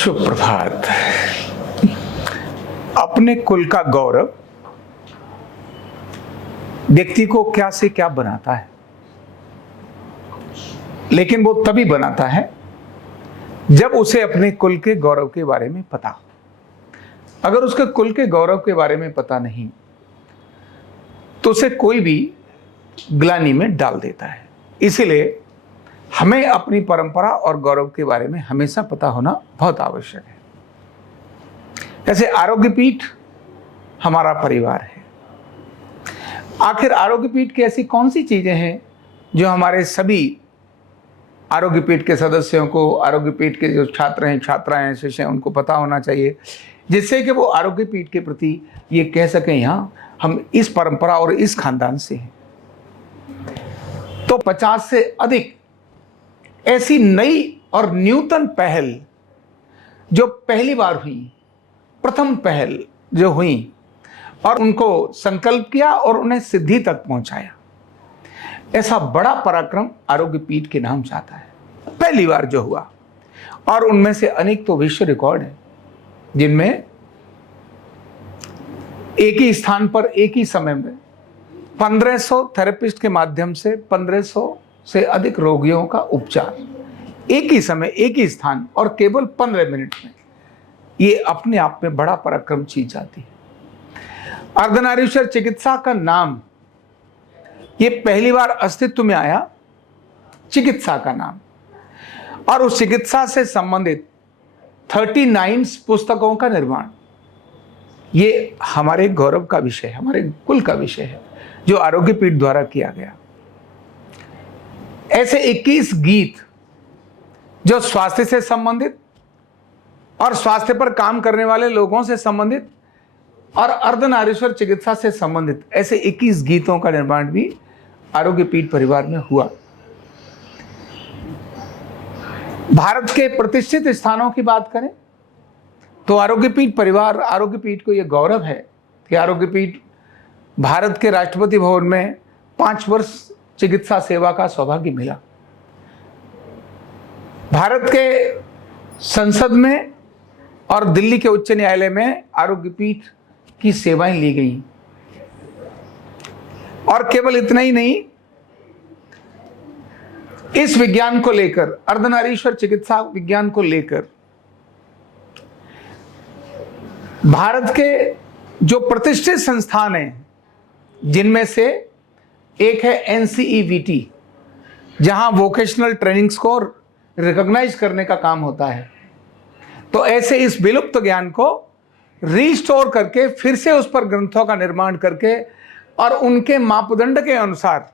सुप्रभात। अपने कुल का गौरव व्यक्ति को क्या से क्या बनाता है, लेकिन वो तभी बनाता है जब उसे अपने कुल के गौरव के बारे में पता हो। अगर उसके कुल के गौरव के बारे में पता नहीं तो उसे कोई भी ग्लानि में डाल देता है। इसीलिए हमें अपनी परंपरा और गौरव के बारे में हमेशा पता होना बहुत आवश्यक है। जैसे आरोग्य पीठ हमारा परिवार है। आखिर आरोग्य पीठ की ऐसी कौन सी चीजें हैं जो हमारे सभी आरोग्य पीठ के सदस्यों को, आरोग्य पीठ के जो छात्र हैं, छात्राएं हैं, शिष्य हैं, उनको पता होना चाहिए, जिससे कि वो आरोग्य पीठ के प्रति ये कह सकें, यहाँ हम इस परंपरा और इस खानदान से हैं। तो 50 से अधिक ऐसी नई और न्यूतन पहल जो पहली बार हुई, प्रथम पहल जो हुई, और उनको संकल्प किया और उन्हें सिद्धि तक पहुंचाया, ऐसा बड़ा पराक्रम आरोग्य पीठ के नाम जाता है। पहली बार जो हुआ, और उनमें से अनेक तो विश्व रिकॉर्ड है, जिनमें एक ही स्थान पर एक ही समय में 1500 थेरेपिस्ट के माध्यम से 1500 से अधिक रोगियों का उपचार, एक ही समय, एक ही स्थान, और केवल 15 मिनट में, ये अपने आप में बड़ा पराक्रम चीज जाती है। अर्धनारीश्वर चिकित्सा का नाम ये पहली बार अस्तित्व में आया, चिकित्सा का नाम, और उस चिकित्सा से संबंधित 39 पुस्तकों का निर्माण, ये हमारे गौरव का विषय है, हमारे कुल का विषय है, जो आरोग्य पीठ द्वारा किया गया। ऐसे 21 गीत जो स्वास्थ्य से संबंधित और स्वास्थ्य पर काम करने वाले लोगों से संबंधित और अर्धनारीश्वर चिकित्सा से संबंधित, ऐसे 21 गीतों का निर्माण भी आरोग्य पीठ परिवार में हुआ। भारत के प्रतिष्ठित स्थानों की बात करें तो आरोग्य पीठ परिवार, आरोग्य पीठ को यह गौरव है कि आरोग्य पीठ भारत के राष्ट्रपति भवन में 5 वर्ष चिकित्सा सेवा का सौभाग्य मिला। भारत के संसद में और दिल्ली के उच्च न्यायालय में आरोग्य पीठ की सेवाएं ली गई। और केवल इतना ही नहीं, इस विज्ञान को लेकर, अर्धनारीश्वर चिकित्सा विज्ञान को लेकर, भारत के जो प्रतिष्ठित संस्थान हैं, जिनमें से एक है NCEVT, जहां वोकेशनल ट्रेनिंग्स को रिकॉग्नाइज करने का काम होता है। तो ऐसे इस विलुप्त ज्ञान को रिस्टोर करके, फिर से उस पर ग्रंथों का निर्माण करके, और उनके मापदंड के अनुसार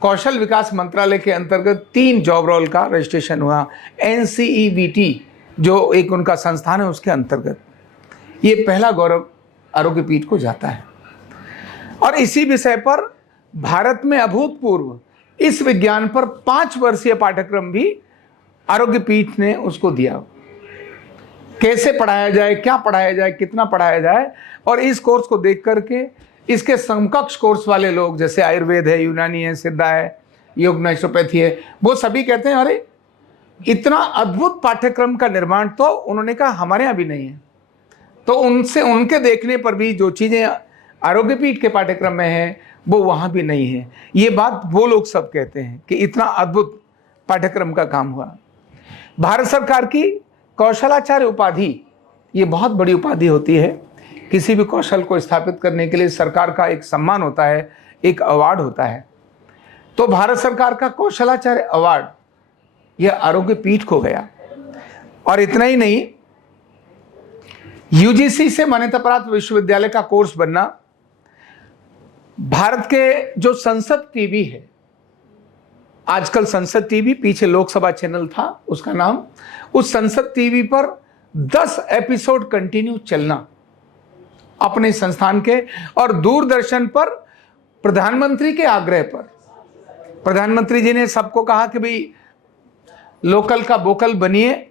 कौशल विकास मंत्रालय के अंतर्गत 3 जॉब रोल का रजिस्ट्रेशन हुआ। NCEVT जो एक उनका संस्थान है, उसके अंतर्गत ये पहला गौरव आरोग्य पीठ को जाता है। और इसी विषय पर भारत में अभूतपूर्व इस विज्ञान पर 5 वर्षीय पाठ्यक्रम भी आरोग्य पीठ ने उसको दिया। कैसे पढ़ाया जाए, क्या पढ़ाया जाए, कितना पढ़ाया जाए, और इस कोर्स को देख करके इसके समकक्ष कोर्स वाले लोग, जैसे आयुर्वेद है, यूनानी है, सिद्धा है, योग नेचुरोपैथी है, वो सभी कहते हैं अरे इतना अद्भुत पाठ्यक्रम का निर्माण तो उन्होंने कहा हमारे यहाँ भी नहीं है। तो उनसे, उनके देखने पर भी जो चीजें आरोग्य पीठ के पाठ्यक्रम में है वो वहां भी नहीं है। ये बात वो लोग सब कहते हैं कि इतना अद्भुत पाठ्यक्रम का काम हुआ। भारत सरकार की कौशलाचार्य उपाधि, ये बहुत बड़ी उपाधि होती है। किसी भी कौशल को स्थापित करने के लिए सरकार का एक सम्मान होता है, एक अवार्ड होता है। तो भारत सरकार का कौशलाचार्य अवार्ड यह आरोग्य पीठ को गया। और इतना ही नहीं, UGC से मान्यता प्राप्त विश्वविद्यालय का कोर्स बनना, भारत के जो संसद टीवी है, आजकल संसद टीवी, पीछे लोकसभा चैनल था उसका नाम, उस संसद टीवी पर 10 एपिसोड कंटिन्यू चलना अपने संस्थान के, और दूरदर्शन पर प्रधानमंत्री के आग्रह पर, प्रधानमंत्री जी ने सबको कहा कि भाई लोकल का वोकल बनिए,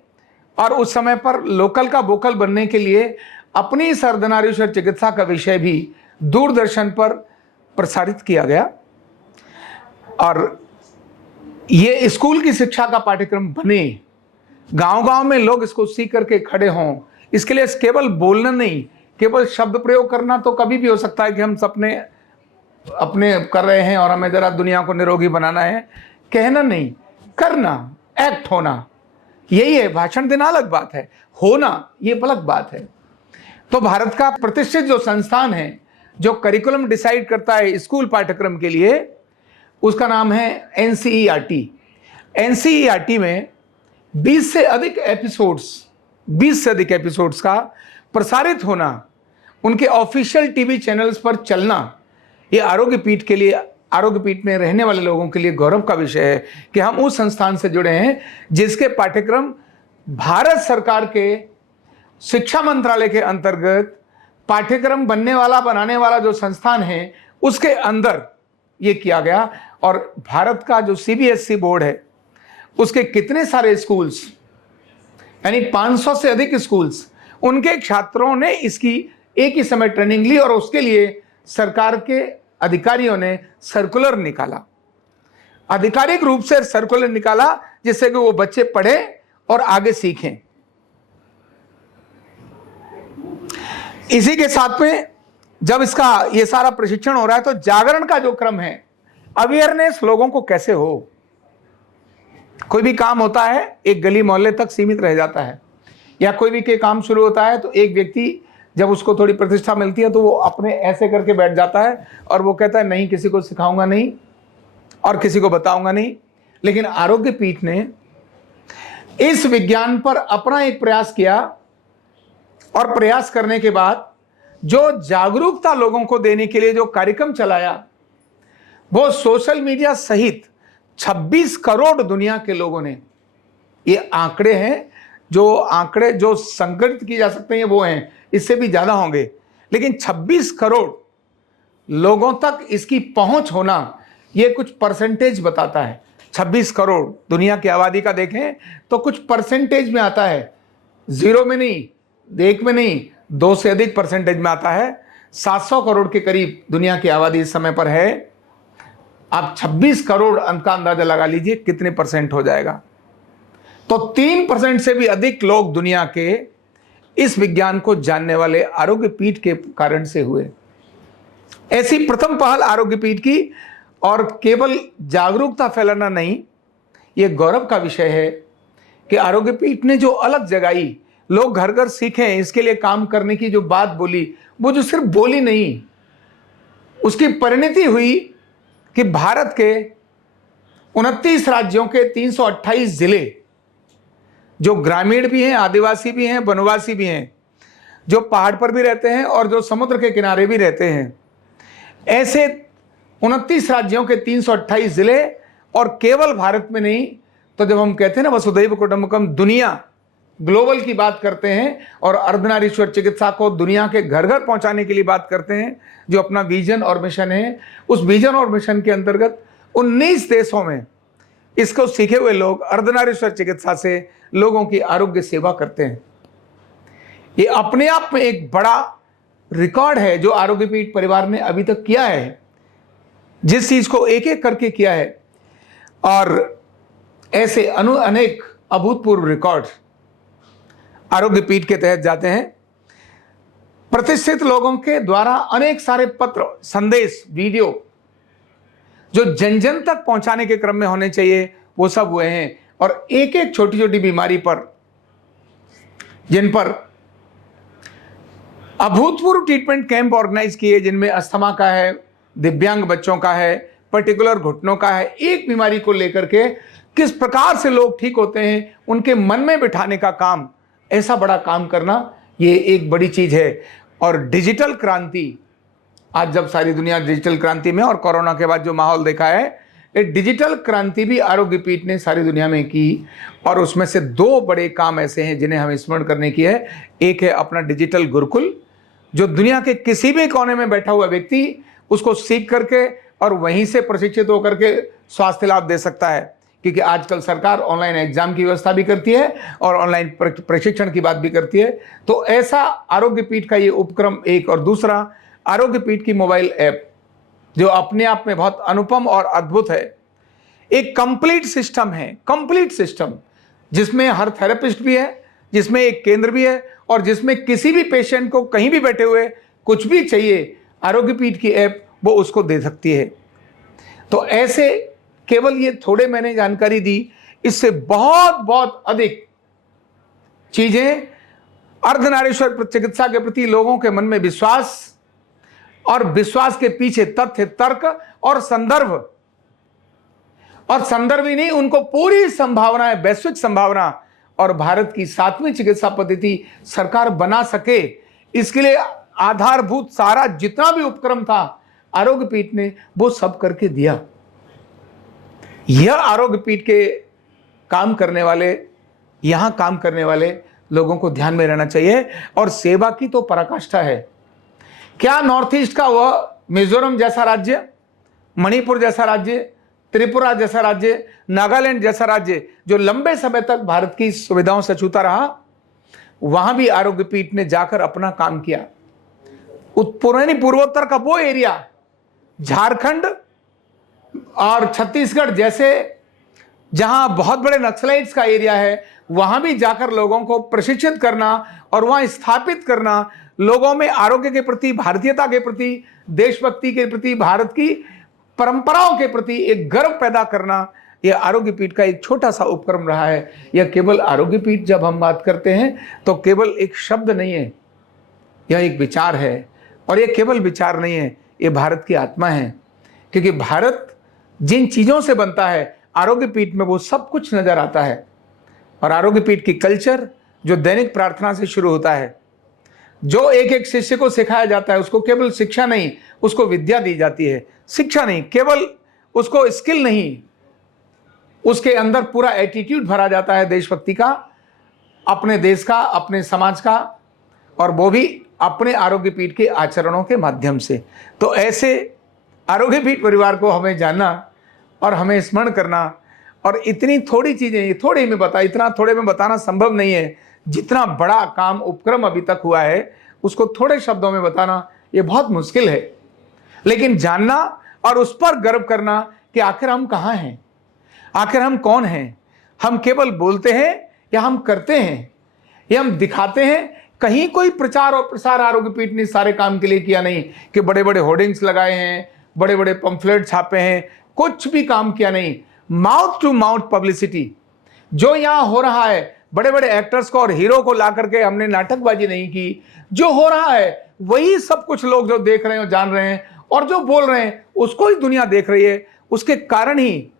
और उस समय पर लोकल का वोकल बनने के लिए अपनी इस अर्धनारीश्वर चिकित्सा का विषय भी दूरदर्शन पर प्रसारित किया गया। और ये स्कूल की शिक्षा का पाठ्यक्रम बने, गांव-गांव में लोग इसको सीख करके खड़े हों। इसके लिए केवल बोलना नहीं, केवल शब्द प्रयोग करना तो कभी भी हो सकता है कि हम सपने अपने कर रहे हैं और हमें जरा दुनिया को निरोगी बनाना है। कहना नहीं, करना, एक्ट होना, यही है। भाषण देना अलग बात है, होना ये अलग बात है। तो भारत का प्रतिष्ठित जो संस्थान है जो करिकुलम डिसाइड करता है स्कूल पाठ्यक्रम के लिए, उसका नाम है NCERT। NCERT में 20 से अधिक एपिसोड्स का प्रसारित होना, उनके ऑफिशियल टीवी चैनल्स पर चलना, ये आरोग्य पीठ के लिए, आरोग्य पीठ में रहने वाले लोगों के लिए गौरव का विषय है कि हम उस संस्थान से जुड़े हैं जिसके पाठ्यक्रम भारत सरकार के शिक्षा मंत्रालय के अंतर्गत पाठ्यक्रम बनाने वाला जो संस्थान है उसके अंदर ये किया गया। और भारत का जो CBSE बोर्ड है उसके कितने सारे स्कूल्स, यानी 500 से अधिक स्कूल्स, उनके छात्रों ने इसकी एक ही समय ट्रेनिंग ली और उसके लिए सरकार के अधिकारियों ने सर्कुलर निकाला, आधिकारिक रूप से सर्कुलर निकाला, जिससे कि वो बच्चे पढ़ें और आगे सीखें। इसी के साथ में जब इसका ये सारा प्रशिक्षण हो रहा है तो जागरण का जो क्रम है, अवेयरनेस लोगों को कैसे हो। कोई भी काम होता है एक गली मोहल्ले तक सीमित रह जाता है, या कोई भी काम शुरू होता है तो एक व्यक्ति जब उसको थोड़ी प्रतिष्ठा मिलती है तो वो अपने ऐसे करके बैठ जाता है और वो कहता है नहीं, किसी को सिखाऊंगा नहीं और किसी को बताऊंगा नहीं। लेकिन आरोग्य पीठ ने इस विज्ञान पर अपना एक प्रयास किया और प्रयास करने के बाद जो जागरूकता लोगों को देने के लिए जो कार्यक्रम चलाया, वो सोशल मीडिया सहित 26 करोड़ दुनिया के लोगों ने, ये आंकड़े हैं, जो आंकड़े जो संगठित किए जा सकते हैं वो हैं, इससे भी ज्यादा होंगे, लेकिन 26 करोड़ लोगों तक इसकी पहुंच होना ये कुछ परसेंटेज बताता है। 26 करोड़ दुनिया की आबादी का देखें तो कुछ परसेंटेज में आता है, 0 में नहीं, 1 में नहीं, 2 से अधिक परसेंटेज में आता है। 700 करोड़ के करीब दुनिया की आबादी इस समय पर है। आप 26 करोड़ अंक का अंदाजा लगा लीजिए कितने परसेंट हो जाएगा। तो 3% से भी अधिक लोग दुनिया के इस विज्ञान को जानने वाले आरोग्य पीठ के कारण से हुए। ऐसी प्रथम पहल आरोग्य पीठ की, और केवल जागरूकता फैलाना नहीं, यह गौरव का विषय है कि आरोग्य पीठ ने जो अलग जगाई, लोग घर घर सीखें, इसके लिए काम करने की जो बात बोली, वो जो सिर्फ बोली नहीं, उसकी परिणति हुई कि भारत के 29 राज्यों के 328 जिले, जो ग्रामीण भी हैं, आदिवासी भी हैं, वनवासी भी हैं, जो पहाड़ पर भी रहते हैं और जो समुद्र के किनारे भी रहते हैं, ऐसे 29 राज्यों के 328 जिले, और केवल भारत में नहीं, तो जब हम कहते हैं ना वसुधैव कुटुंबकम, दुनिया ग्लोबल की बात करते हैं और अर्धनारीश्वर चिकित्सा को दुनिया के घर घर पहुंचाने के लिए बात करते हैं, जो अपना विजन और मिशन है, उस विजन और मिशन के अंतर्गत 19 देशों में इसको सीखे हुए लोग अर्धनारीश्वर चिकित्सा से लोगों की आरोग्य सेवा करते हैं। ये अपने आप में एक बड़ा रिकॉर्ड है जो आरोग्य पीठ परिवार ने अभी तक किया है, जिस चीज को एक एक करके किया है, और ऐसे अनेक अभूतपूर्व रिकॉर्ड आरोग्य पीठ के तहत जाते हैं। प्रतिष्ठित लोगों के द्वारा अनेक सारे पत्र, संदेश, वीडियो जो जन जन तक पहुंचाने के क्रम में होने चाहिए, वो सब हुए हैं। और एक एक छोटी छोटी बीमारी पर, जिन पर अभूतपूर्व ट्रीटमेंट कैंप ऑर्गेनाइज किए, जिनमें अस्थमा का है, दिव्यांग बच्चों का है, पर्टिकुलर घुटनों का है, एक बीमारी को लेकर के किस प्रकार से लोग ठीक होते हैं, उनके मन में बिठाने का काम, ऐसा बड़ा काम करना, ये एक बड़ी चीज है। और डिजिटल क्रांति, आज जब सारी दुनिया डिजिटल क्रांति में, और कोरोना के बाद जो माहौल देखा है, ये डिजिटल क्रांति भी आरोग्य पीठ ने सारी दुनिया में की। और उसमें से 2 बड़े काम ऐसे हैं जिन्हें हमें स्मरण करने की है। एक है अपना डिजिटल गुरुकुल, जो दुनिया के किसी भी कोने में बैठा हुआ व्यक्ति उसको सीख करके और वहीं से प्रशिक्षित होकर के स्वास्थ्य लाभ दे सकता है। क्योंकि आजकल सरकार ऑनलाइन एग्जाम की व्यवस्था भी करती है और ऑनलाइन प्रशिक्षण की बात भी करती है। तो ऐसा आरोग्य पीठ का ये उपक्रम एक। और दूसरा, आरोग्य पीठ की मोबाइल ऐप, जो अपने आप में बहुत अनुपम और अद्भुत है। एक कंप्लीट सिस्टम है, कंप्लीट सिस्टम जिसमें हर थेरेपिस्ट भी है, जिसमें एक केंद्र भी है, और जिसमें किसी भी पेशेंट को कहीं भी बैठे हुए कुछ भी चाहिए, आरोग्य पीठ की ऐप वो उसको दे सकती है। तो ऐसे केवल ये थोड़े मैंने जानकारी दी, इससे बहुत बहुत अधिक चीजें अर्धनारीश्वर चिकित्सा के प्रति लोगों के मन में विश्वास, और विश्वास के पीछे तथ्य, तर्क और संदर्भ, और संदर्भ ही नहीं, उनको पूरी संभावना, वैश्विक संभावना, और भारत की 7वीं चिकित्सा पद्धति सरकार बना सके, इसके लिए आधारभूत सारा जितना भी उपक्रम था आरोग्य पीठ ने वो सब करके दिया। यह आरोग्य पीठ के काम करने वाले, यहां काम करने वाले लोगों को ध्यान में रहना चाहिए। और सेवा की तो पराकाष्ठा है। क्या नॉर्थ ईस्ट का वह मिजोरम जैसा राज्य, मणिपुर जैसा राज्य, त्रिपुरा जैसा राज्य, नागालैंड जैसा राज्य जो लंबे समय तक भारत की सुविधाओं से छूता रहा, वहां भी आरोग्य पीठ ने जाकर अपना काम किया। पुरानी पूर्वोत्तर का वो एरिया, झारखंड और छत्तीसगढ़ जैसे जहां बहुत बड़े नक्सलाइट्स का एरिया है, वहां भी जाकर लोगों को प्रशिक्षित करना और वहां स्थापित करना, लोगों में आरोग्य के प्रति, भारतीयता के प्रति, देशभक्ति के प्रति, भारत की परंपराओं के प्रति एक गर्व पैदा करना, यह आरोग्य पीठ का एक छोटा सा उपक्रम रहा है। यह केवल आरोग्य पीठ, जब हम बात करते हैं तो केवल एक शब्द नहीं है, यह एक विचार है। और यह केवल विचार नहीं है, यह भारत की आत्मा है। क्योंकि भारत जिन चीजों से बनता है, आरोग्य पीठ में वो सब कुछ नजर आता है। और आरोग्य पीठ की कल्चर जो दैनिक प्रार्थना से शुरू होता है, जो एक एक शिष्य को सिखाया जाता है, उसको केवल शिक्षा नहीं, उसको विद्या दी जाती है। शिक्षा नहीं, केवल उसको स्किल नहीं, उसके अंदर पूरा एटीट्यूड भरा जाता है देशभक्ति का, अपने देश का, अपने समाज का, और वो भी अपने आरोग्य पीठ के आचरणों के माध्यम से। तो ऐसे आरोग्य पीठ परिवार को हमें जानना और हमें स्मरण करना। और इतनी थोड़ी चीजें, ये थोड़े में बता, इतना थोड़े में बताना संभव नहीं है। जितना बड़ा काम, उपक्रम अभी तक हुआ है, उसको थोड़े शब्दों में बताना ये बहुत मुश्किल है। लेकिन जानना और उस पर गर्व करना कि आखिर हम कहाँ हैं, आखिर हम कौन हैं। हम केवल बोलते हैं या हम करते हैं, या हम दिखाते हैं। कहीं कोई प्रचार और प्रसार आरोग्य पीठ ने सारे काम के लिए किया नहीं कि बड़े बड़े होर्डिंग्स लगाए हैं, बड़े बड़े पंफलेट छापे हैं, कुछ भी काम किया नहीं। माउथ टू माउथ पब्लिसिटी जो यहां हो रहा है, बड़े बड़े एक्टर्स को और हीरो को ला करके हमने नाटकबाजी नहीं की। जो हो रहा है वही सब कुछ लोग जो देख रहे हैं और जान रहे हैं, और जो बोल रहे हैं उसको ही दुनिया देख रही है। उसके कारण ही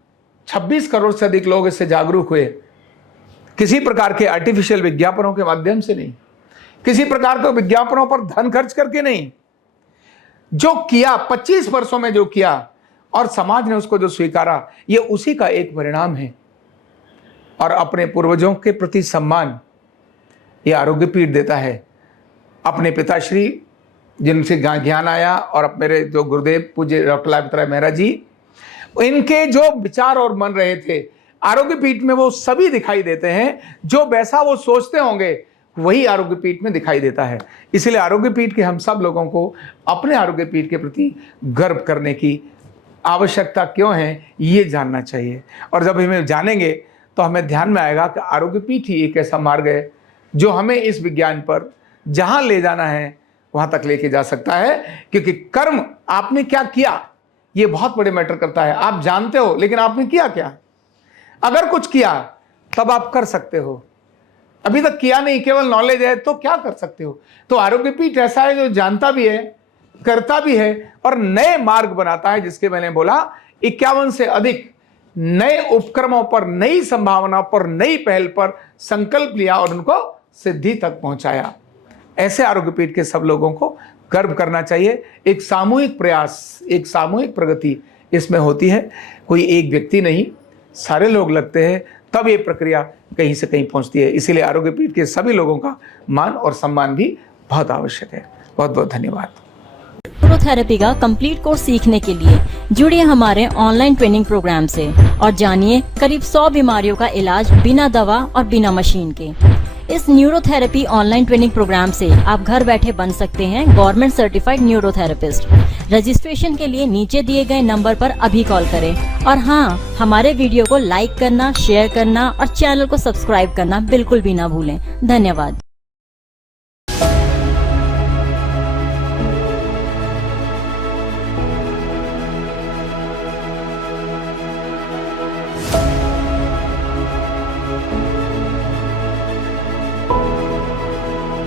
26 करोड़ से अधिक लोग इससे जागरूक हुए। किसी प्रकार के आर्टिफिशियल विज्ञापनों के माध्यम से नहीं, किसी प्रकार के विज्ञापनों पर धन खर्च करके नहीं। जो किया 25 वर्षों में, जो किया और समाज ने उसको जो स्वीकारा, ये उसी का एक परिणाम है। और अपने पूर्वजों के प्रति सम्मान ये आरोग्य पीठ देता है। अपने पिताश्री जिनसे ज्ञान आया, और अब मेरे जो गुरुदेव पूज्य डॉक्टर लाभित राय मेहरा जी, इनके जो विचार और मन रहे थे, आरोग्य पीठ में वो सभी दिखाई देते हैं। जो वैसा वो सोचते होंगे वही आरोग्य पीठ में दिखाई देता है। इसलिए आरोग्य पीठ के हम सब लोगों को अपने आरोग्य पीठ के प्रति गर्व करने की आवश्यकता क्यों है, ये जानना चाहिए। और जब हमें जानेंगे तो हमें ध्यान में आएगा कि आरोग्य पीठ ही एक ऐसा मार्ग है जो हमें इस विज्ञान पर जहां ले जाना है वहां तक लेके जा सकता है। क्योंकि कर्म, आपने क्या किया, ये बहुत बड़े मैटर करता है। आप जानते हो, लेकिन आपने किया क्या? अगर कुछ किया तब आप कर सकते हो। अभी तक किया नहीं, केवल नॉलेज है, तो क्या कर सकते हो? तो आरोग्य पीठ ऐसा है जो जानता भी है, करता भी है, और नए मार्ग बनाता है। जिसके मैंने बोला 51 से अधिक नए उपक्रमों पर, नई संभावना पर, नई पहल पर संकल्प लिया और उनको सिद्धि तक पहुंचाया। ऐसे आरोग्य पीठ के सब लोगों को गर्व करना चाहिए। एक सामूहिक प्रयास, एक सामूहिक प्रगति इसमें होती है। कोई एक व्यक्ति नहीं, सारे लोग लगते हैं, तब ये प्रक्रिया कहीं से कहीं पहुंचती है। इसीलिए आरोग्य पीठ के सभी लोगों का मान और सम्मान भी बहुत आवश्यक है। बहुत बहुत धन्यवाद। न्यूरोथेरेपी का कंप्लीट कोर्स सीखने के लिए जुड़िए हमारे ऑनलाइन ट्रेनिंग प्रोग्राम से और जानिए करीब 100 बीमारियों का इलाज बिना दवा और बिना मशीन के। इस न्यूरोथेरेपी ऑनलाइन ट्रेनिंग प्रोग्राम से आप घर बैठे बन सकते हैं गवर्नमेंट सर्टिफाइड न्यूरोथेरेपिस्ट। रजिस्ट्रेशन के लिए नीचे दिए गए नंबर पर अभी कॉल करें और हाँ, हमारे वीडियो को लाइक करना, शेयर करना और चैनल को सब्सक्राइब करना बिल्कुल भी ना भूलें। धन्यवाद।